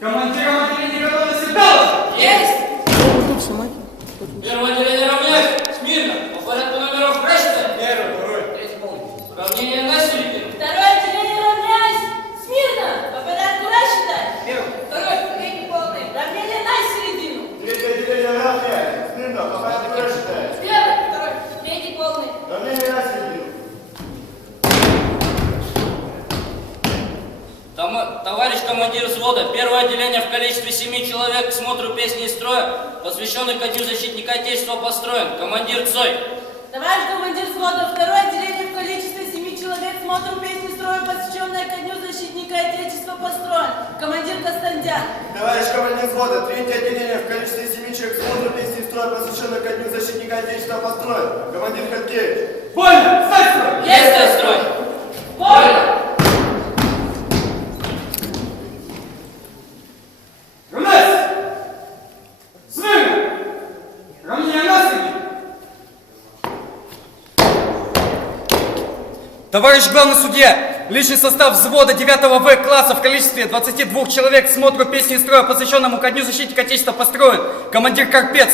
Командиром отделения готовности дала! Есть! Первое отделение равняйся. Смирно. По порядку номеров прочитай. Первый, второй. Третий полный. Равнение на середину. Второе отделение равняйсь! Смирно! По порядку рассчитай! Первый. Второй, третий полный. Равнение на середину! Третье отделение равняется. Смирно, по порядку рассчитаем. Первый, второй, третий полный. Равнение на середину. Товарищ командир взвода, первое отделение в количестве 7 человек к смотру песни и строя, посвященный ко Дню защитника Отечества, построен. Командир Цой. Товарищ командир взвода, второе отделение в количестве 7 человек к смотру песни строя, посвященное ко Дню защитника Отечества, построен. Командир Костандян. Товарищ командир взвода, третье отделение в количестве 7 человек смотрят песни и строя, посвященных ко Дню защитника Отечества, построен. Командир Хаткевич. Вольно! Стать строй! Есть строй. Вольно! Равняйся! Смирно! Равнение на середину! Товарищ главный судья, личный состав взвода 9 В класса в количестве 22 человек к смотру песни и строя, посвященному ко Дню защитника Отечества, построен. Командир Карпец.